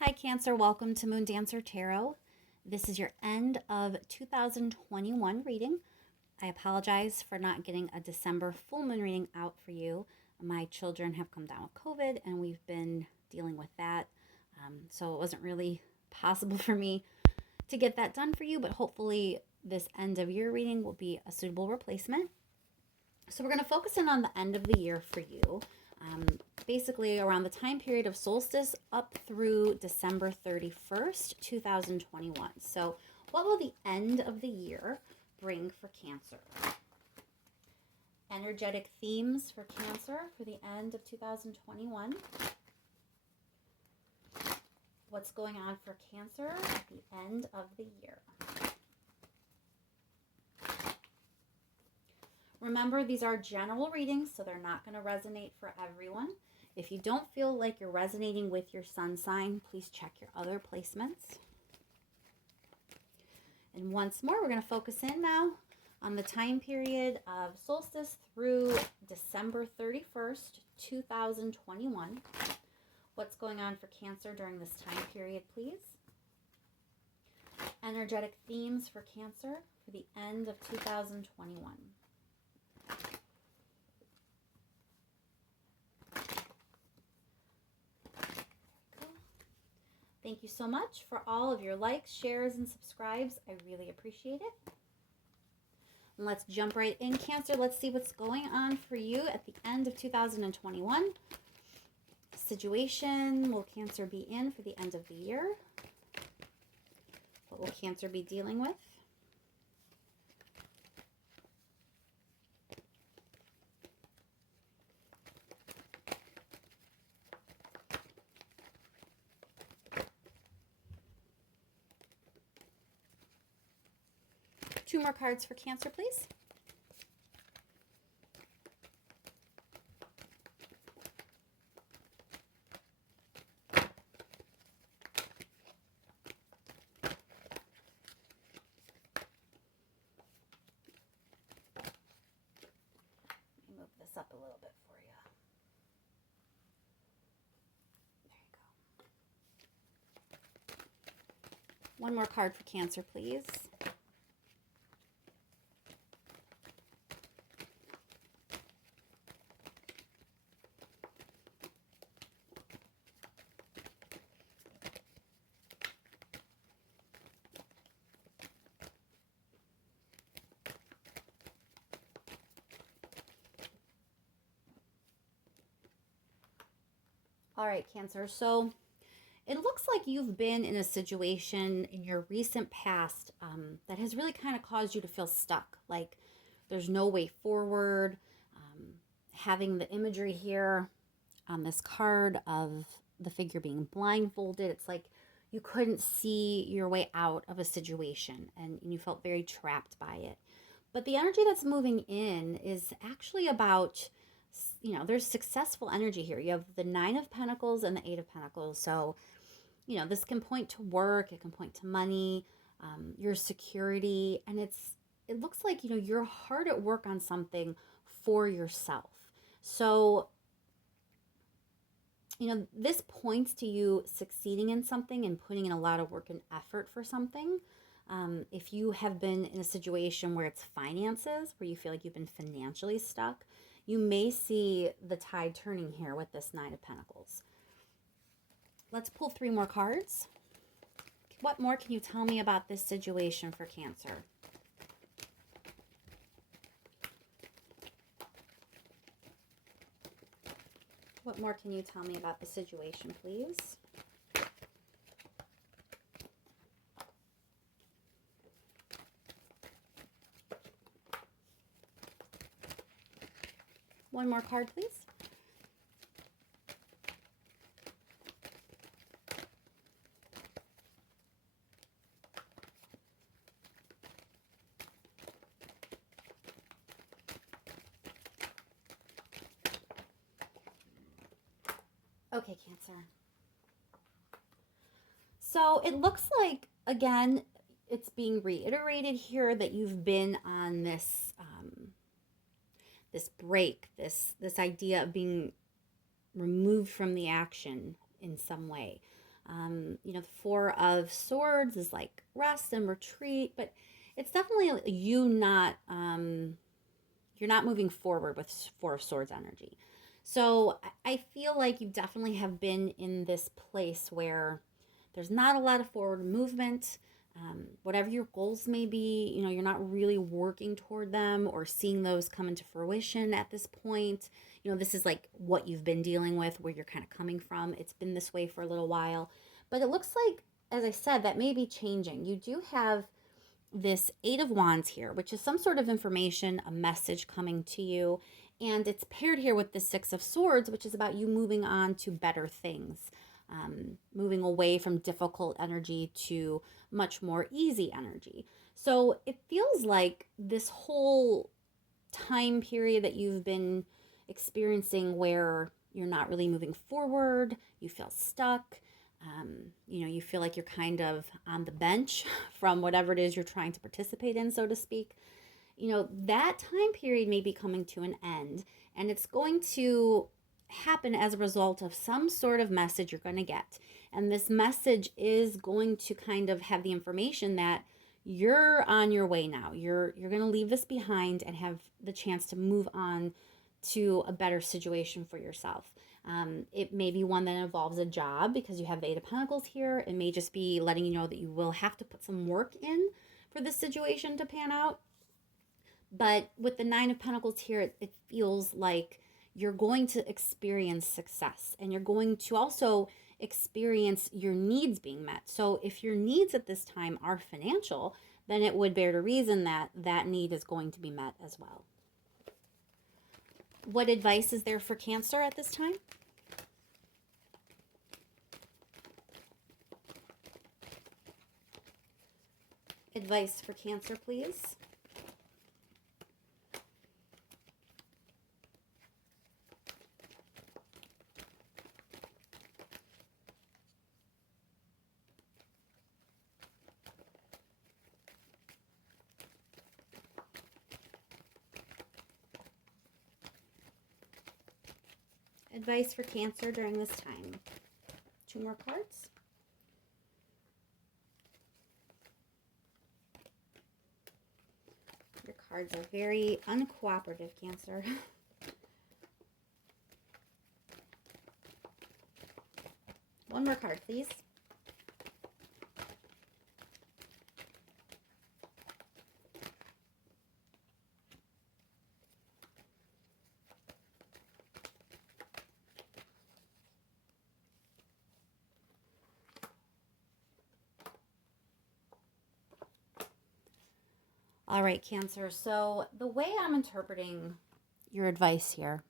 Hi Cancer, welcome to Moon Dancer Tarot. This is your end of 2021 reading. I apologize for not getting a December full moon reading out for you. My children have come down with COVID and we've been dealing with that. So it wasn't really possible for me to get that done for you, but hopefully this end of year reading will be a suitable replacement. So we're going to focus in on the end of the year for you. Basically around the time period of solstice up through December 31st, 2021. So what will the end of the year bring for Cancer? Energetic themes for Cancer for the end of 2021. What's going on for Cancer at the end of the year? Remember, these are general readings, so they're not going to resonate for everyone. If you don't feel like you're resonating with your sun sign, please check your other placements. And once more, we're going to focus in now on the time period of solstice through December 31st, 2021. What's going on for Cancer during this time period, please? Energetic themes for Cancer for the end of 2021. Thank you so much for all of your likes, shares, and subscribes. I really appreciate it. And let's jump right in, Cancer. Let's see what's going on for you at the end of 2021. Situation will Cancer be in for the end of the year? What will Cancer be dealing with? Two more cards for Cancer, please. Let me move this up a little bit for you. There you go. One more card for Cancer, please. All right, Cancer. So it looks like you've been in a situation in your recent past that has really kind of caused you to feel stuck, like there's no way forward. Having the imagery here on this card of the figure being blindfolded, it's like you couldn't see your way out of a situation and you felt very trapped by it. But the energy that's moving in is actually about, there's successful energy here. You have the Nine of Pentacles and the Eight of Pentacles. So, this can point to work, it can point to money, your security, and it looks like, you're hard at work on something for yourself. So, this points to you succeeding in something and putting in a lot of work and effort for something. If you have been in a situation where it's finances, where you feel like you've been financially stuck, you may see the tide turning here with this Nine of Pentacles. Let's pull three more cards. What more can you tell me about this situation for Cancer? What more can you tell me about the situation, please? One more card, please. Okay, Cancer. So it looks like, again, it's being reiterated here that you've been on this this break, this idea of being removed from the action in some way. The Four of Swords is like rest and retreat, but it's definitely you're not moving forward with Four of Swords energy. So I feel like you definitely have been in this place where there's not a lot of forward movement. Whatever your goals may be, you're not really working toward them or seeing those come into fruition at this point. This is like what you've been dealing with, where you're kind of coming from. It's been this way for a little while. But it looks like, as I said, that may be changing. You do have this Eight of Wands here, which is some sort of information, a message coming to you. And it's paired here with the Six of Swords, which is about you moving on to better things, moving away from difficult energy to much more easy energy. So it feels like this whole time period that you've been experiencing where you're not really moving forward, you feel stuck, you feel like you're kind of on the bench from whatever it is you're trying to participate in, so to speak. That time period may be coming to an end, and it's going to happen as a result of some sort of message you're going to get. And this message is going to kind of have the information that you're on your way now. You're going to leave this behind and have the chance to move on to a better situation for yourself. It may be one that involves a job because you have the Eight of Pentacles here. It may just be letting you know that you will have to put some work in for this situation to pan out. But with the Nine of Pentacles here, it feels like you're going to experience success, and you're going to also experience your needs being met. So if your needs at this time are financial, then it would bear to reason that that need is going to be met as well. What advice is there for Cancer at this time? Advice for Cancer, please. Advice for Cancer during this time. 2 more cards. Your cards are very uncooperative, Cancer. One more card, please. All right, Cancer. So the way I'm interpreting your advice here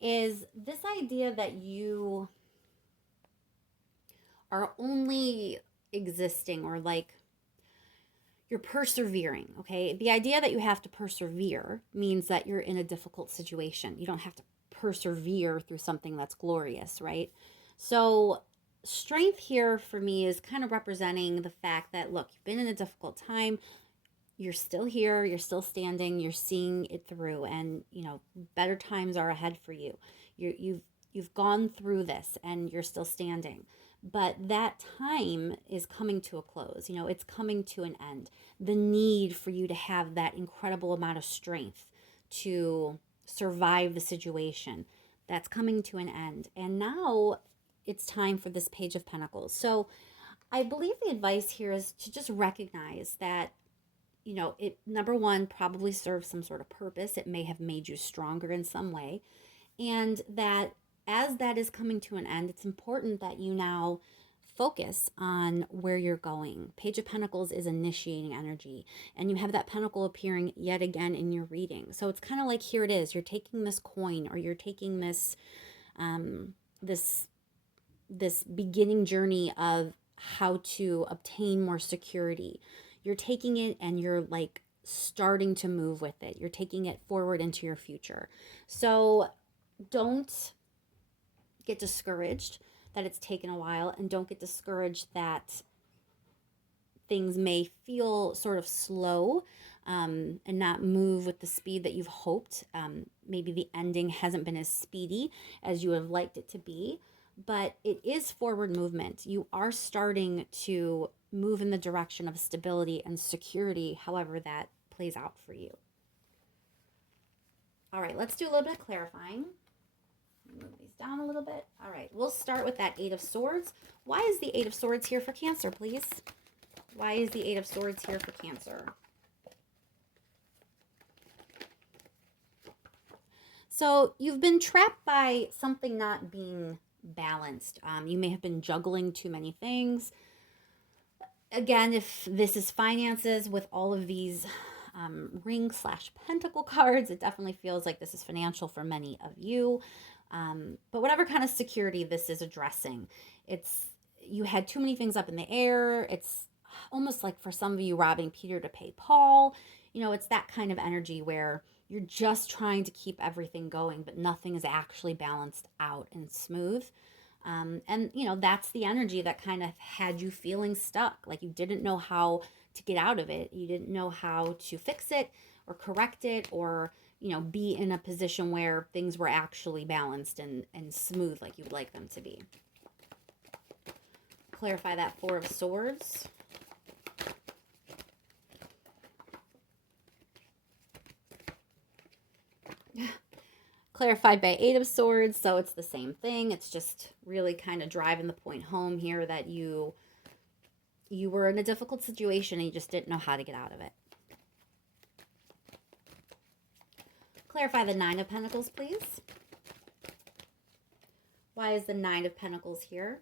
is this idea that you are only existing, or like you're persevering, okay? The idea that you have to persevere means that you're in a difficult situation. You don't have to persevere through something that's glorious, right? So strength here for me is kind of representing the fact that, look, you've been in a difficult time. You're still here, you're still standing, you're seeing it through, and better times are ahead for you. You've gone through this and you're still standing. But that time is coming to a close. It's coming to an end. The need for you to have that incredible amount of strength to survive the situation, that's coming to an end. And now it's time for this Page of Pentacles. So I believe the advice here is to just recognize that it, number one, probably serves some sort of purpose. It may have made you stronger in some way. And that as that is coming to an end, it's important that you now focus on where you're going. Page of Pentacles is initiating energy, and you have that pentacle appearing yet again in your reading. So it's kind of like, here it is. You're taking this coin, or you're taking this, this beginning journey of how to obtain more security. You're taking it and you're like starting to move with it. You're taking it forward into your future. So don't get discouraged that it's taken a while, and don't get discouraged that things may feel sort of slow and not move with the speed that you've hoped. Maybe the ending hasn't been as speedy as you have liked it to be. but it is forward movement. You are starting to move in the direction of stability and security, however that plays out for you. All right, let's do a little bit of clarifying. Move these down a little bit. All right, we'll start with that Eight of Swords. Why is the Eight of Swords here for Cancer, please? Why is the Eight of Swords here for Cancer? So you've been trapped by something not being balanced. You may have been juggling too many things. Again, if this is finances with all of these ring/pentacle cards, it definitely feels like this is financial for many of you. But whatever kind of security this is addressing, you had too many things up in the air. It's almost like for some of you robbing Peter to pay Paul. It's that kind of energy where you're just trying to keep everything going, but nothing is actually balanced out and smooth. And that's the energy that kind of had you feeling stuck, like you didn't know how to get out of it. You didn't know how to fix it or correct it, or be in a position where things were actually balanced and smooth like you'd like them to be. Clarify that Four of Swords. Clarified by Eight of Swords, so it's the same thing. It's just really kind of driving the point home here that you were in a difficult situation and you just didn't know how to get out of it. Clarify the Nine of Pentacles, please. Why is the Nine of Pentacles here?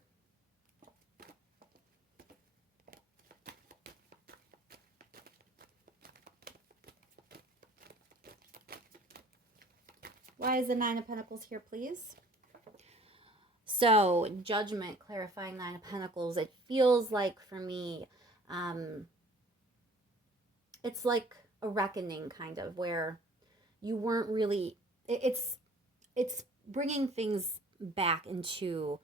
Why is the Nine of Pentacles here, please? So, Judgment, clarifying Nine of Pentacles. It feels like, for me, it's like a reckoning, kind of, where you weren't really... It's bringing things back into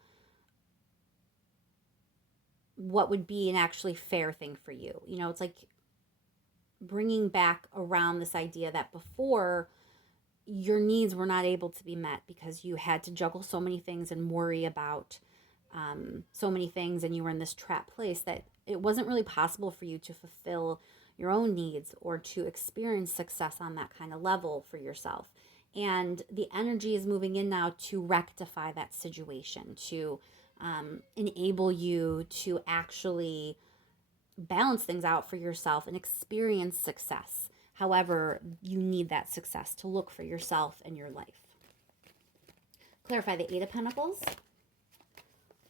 what would be an actually fair thing for you. It's like bringing back around this idea that before your needs were not able to be met because you had to juggle so many things and worry about so many things, and you were in this trap place that it wasn't really possible for you to fulfill your own needs or to experience success on that kind of level for yourself. And the energy is moving in now to rectify that situation, to enable you to actually balance things out for yourself and experience success. However, you need that success to look for yourself and your life. Clarify the Eight of Pentacles.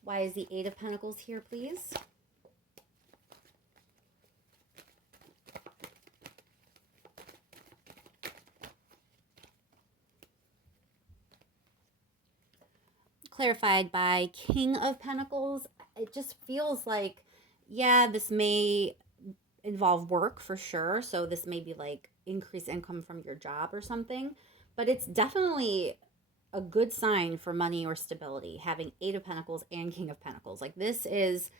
Why is the Eight of Pentacles here, please? Clarified by King of Pentacles. It just feels like, yeah, this may involve work for sure. So this may be like increased income from your job or something, but it's definitely a good sign for money or stability, having Eight of Pentacles and King of Pentacles. Like, this is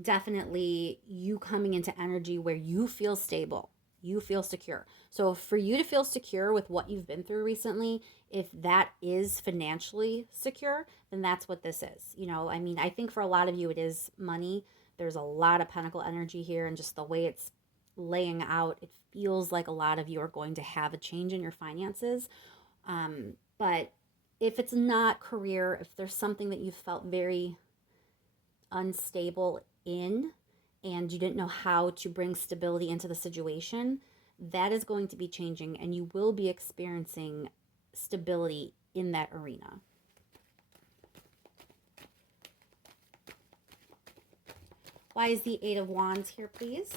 definitely you coming into energy where you feel stable, you feel secure. So for you to feel secure with what you've been through recently, if that is financially secure, then that's what this is. I think for a lot of you it is money. There's a lot of pentacle energy here, and just the way it's laying out, it feels like a lot of you are going to have a change in your finances. But if it's not career, if there's something that you felt very unstable in and you didn't know how to bring stability into the situation, that is going to be changing, and you will be experiencing stability in that arena. Why is the Eight of Wands here, please?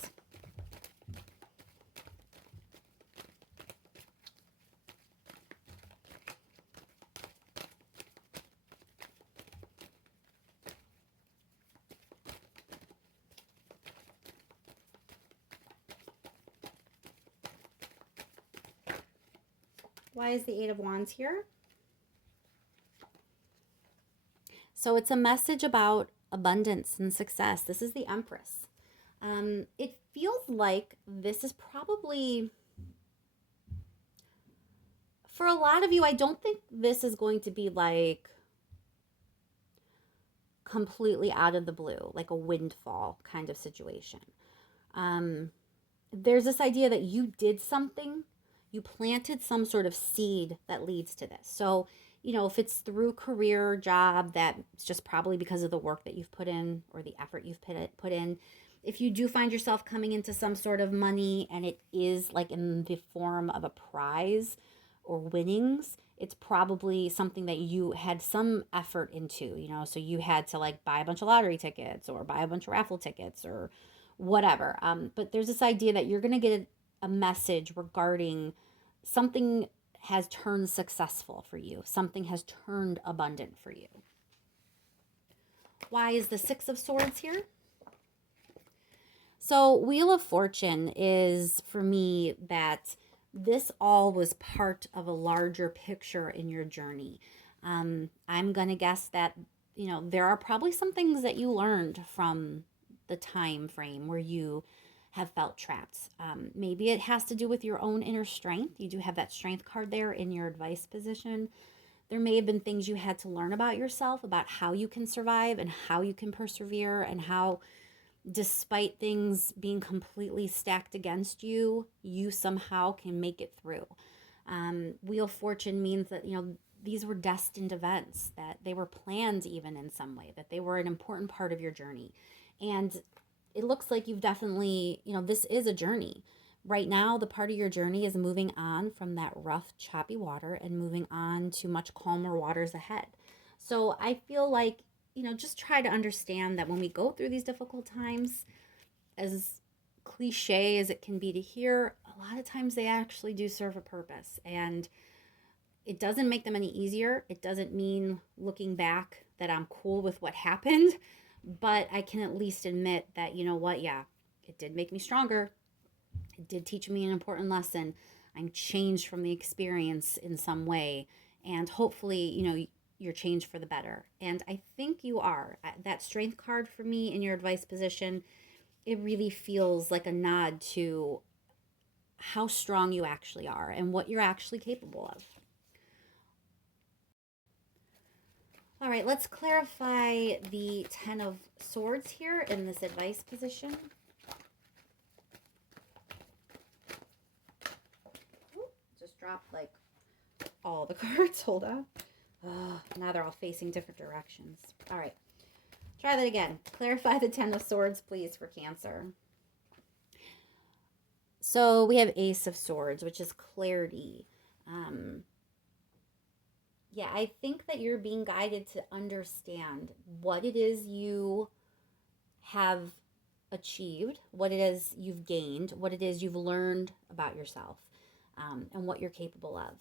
Why is the Eight of Wands here? So it's a message about abundance and success. This is the Empress. It feels like this is probably, for a lot of you, I don't think this is going to be like completely out of the blue, like a windfall kind of situation. There's this idea that you did something, you planted some sort of seed that leads to this. So, if it's through career, job, that's just probably because of the work that you've put in or the effort you've put in. If you do find yourself coming into some sort of money and it is like in the form of a prize or winnings, it's probably something that you had some effort into, so you had to like buy a bunch of lottery tickets or buy a bunch of raffle tickets or whatever. But there's this idea that you're going to get a message regarding something has turned successful for you, something has turned abundant for you. Why is the Six of Swords here? So Wheel of Fortune is, for me, that this all was part of a larger picture in your journey. I'm going to guess that, there are probably some things that you learned from the time frame where you have felt trapped. Maybe it has to do with your own inner strength. You do have that strength card there in your advice position. There may have been things you had to learn about yourself, about how you can survive and how you can persevere, and how despite things being completely stacked against you, you somehow can make it through. Wheel of Fortune means that, these were destined events, that they were planned even in some way, that they were an important part of your journey. And it looks like you've definitely, this is a journey. Right now, the part of your journey is moving on from that rough, choppy water and moving on to much calmer waters ahead. So I feel like, just try to understand that when we go through these difficult times, as cliche as it can be to hear, a lot of times they actually do serve a purpose. And it doesn't make them any easier. It doesn't mean looking back that I'm cool with what happened, but I can at least admit that, yeah, it did make me stronger. It did teach me an important lesson. I'm changed from the experience in some way. And hopefully, you're changed for the better. And I think you are. That strength card for me in your advice position, it really feels like a nod to how strong you actually are and what you're actually capable of. All right, let's clarify the Ten of Swords here in this advice position. Ooh, just dropped like all the cards. Hold on. Oh, now they're all facing different directions. All right, try that again. Clarify the Ten of Swords, please, for Cancer. So we have Ace of Swords, which is clarity. Yeah, I think that you're being guided to understand what it is you have achieved, what it is you've gained, what it is you've learned about yourself, and what you're capable of.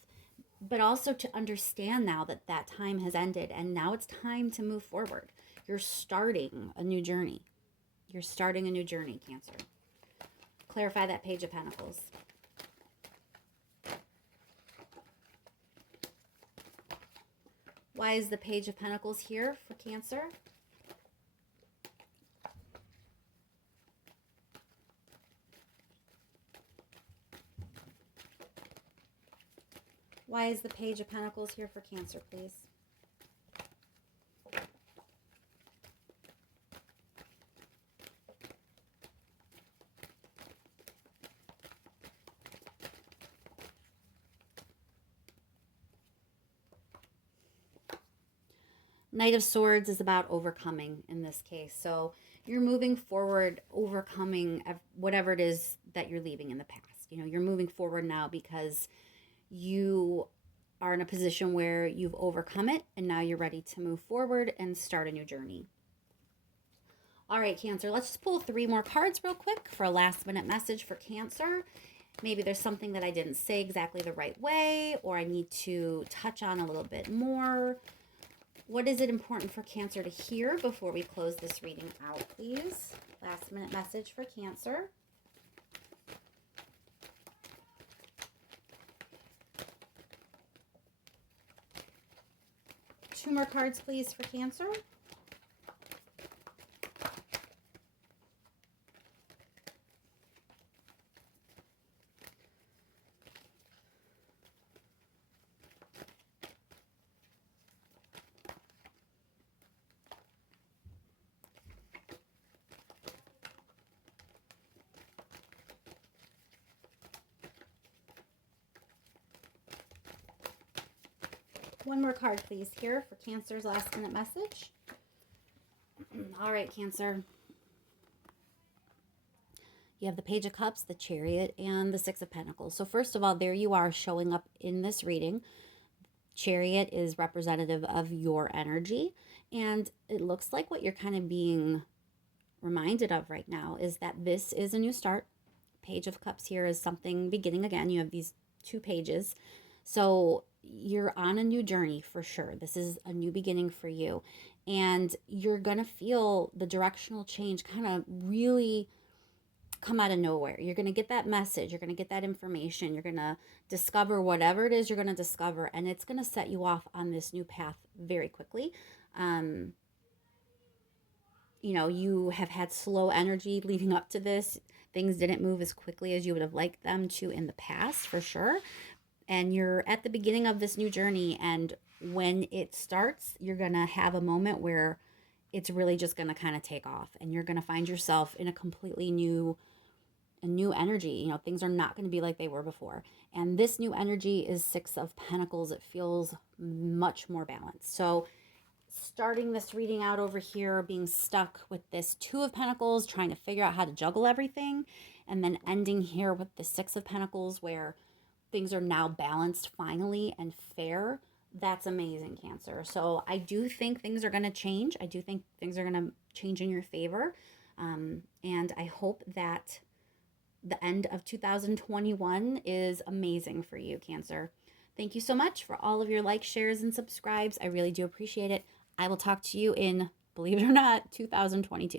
But also to understand now that that time has ended and now it's time to move forward. You're starting a new journey. You're starting a new journey, Cancer. Clarify that Page of Pentacles. Why is the Page of Pentacles here for Cancer? Why is the Page of Pentacles here for Cancer, please? Knight of Swords is about overcoming in this case. So you're moving forward, overcoming whatever it is that you're leaving in the past. You're moving forward now because you are in a position where you've overcome it and now you're ready to move forward and start a new journey. All right, Cancer, let's just pull 3 more cards real quick for a last minute message for Cancer. Maybe there's something that I didn't say exactly the right way, or I need to touch on a little bit more. What is it important for Cancer to hear before we close this reading out, please? Last minute message for Cancer. Two more cards, please, for Cancer. One more card, please, here for Cancer's last minute message. All right, Cancer. You have the Page of Cups, the Chariot, and the Six of Pentacles. So first of all, there you are showing up in this reading. Chariot is representative of your energy. And it looks like what you're kind of being reminded of right now is that this is a new start. Page of Cups here is something beginning again. You have these two pages. So you're on a new journey for sure. This is a new beginning for you. And you're going to feel the directional change kind of really come out of nowhere. You're going to get that message. You're going to get that information. You're going to discover whatever it is you're going to discover. And it's going to set you off on this new path very quickly. You have had slow energy leading up to this. Things didn't move as quickly as you would have liked them to in the past, for sure. And you're at the beginning of this new journey. And when it starts, you're going to have a moment where it's really just going to kind of take off. And you're going to find yourself in a completely new energy. Things are not going to be like they were before. And this new energy is Six of Pentacles. It feels much more balanced. So starting this reading out over here, being stuck with this Two of Pentacles, trying to figure out how to juggle everything, and then ending here with the Six of Pentacles where things are now balanced finally and fair. That's amazing, Cancer. So I do think things are going to change. I do think things are going to change in your favor. And I hope that the end of 2021 is amazing for you, Cancer. Thank you so much for all of your likes, shares, and subscribes. I really do appreciate it. I will talk to you in, believe it or not, 2022.